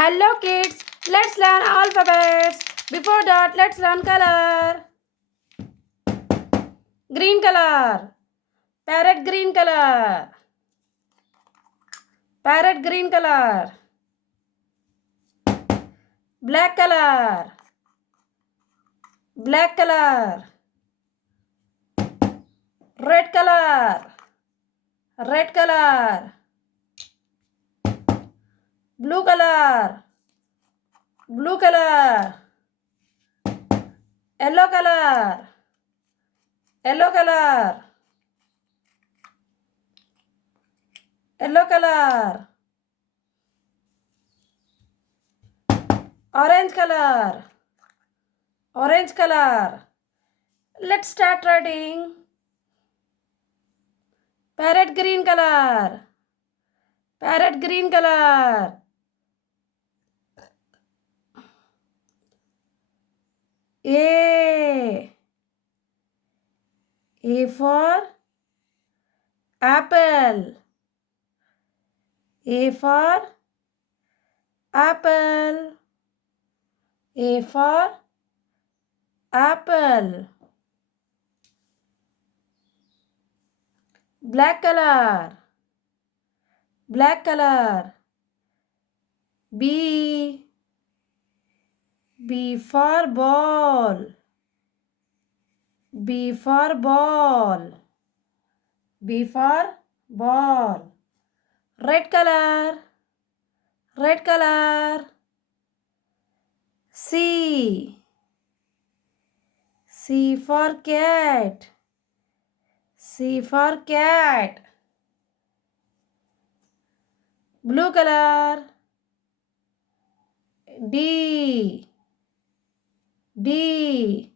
Hello kids, let's learn alphabets. Before that, let's learn color. Green color. Parrot green color. Parrot green color. Black color. Black color. Red color. Red color. Blue color. Blue color. Yellow color. Yellow color. Yellow color. Orange color. Orange color. Let's start writing. Parrot green color. Parrot green color. A. A for apple. A for apple. A for apple. Black color. Black color. B. B for ball. B for ball. B for ball. Red color. Red color. C. C for cat. C for cat. Blue color. D. D.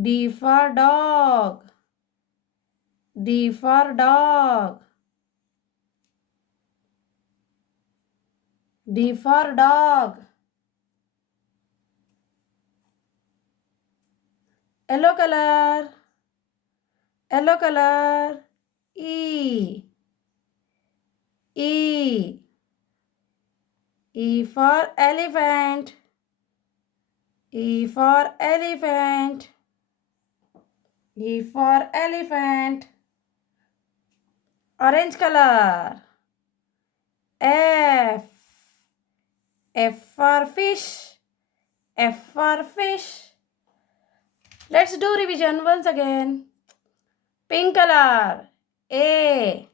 D for dog. D for dog. D for dog. Yellow color. Yellow color. E. E. E for elephant. E for elephant. E for elephant. Orange color. F. F for fish. F for fish. Let's do revision once again. Pink color. A.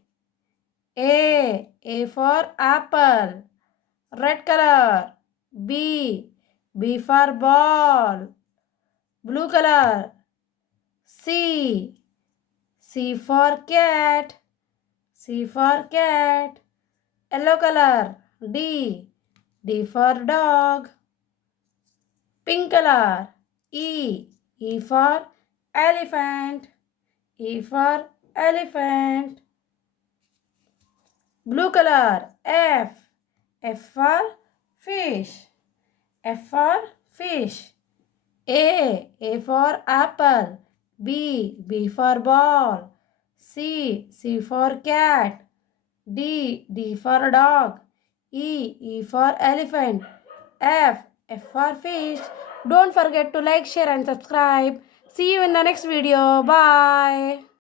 A. A for apple. Red color. B. B for ball. Blue color. C. C for cat. C for cat. Yellow color. D. D for dog. Pink color. E. E for elephant. E for elephant. Blue color. F. F for fish. F for fish. A. A for apple. B. B for ball. C. C for cat. D. D for dog. E. E for elephant. F. F for fish. Don't forget to like, share and subscribe. See you in the next video. Bye.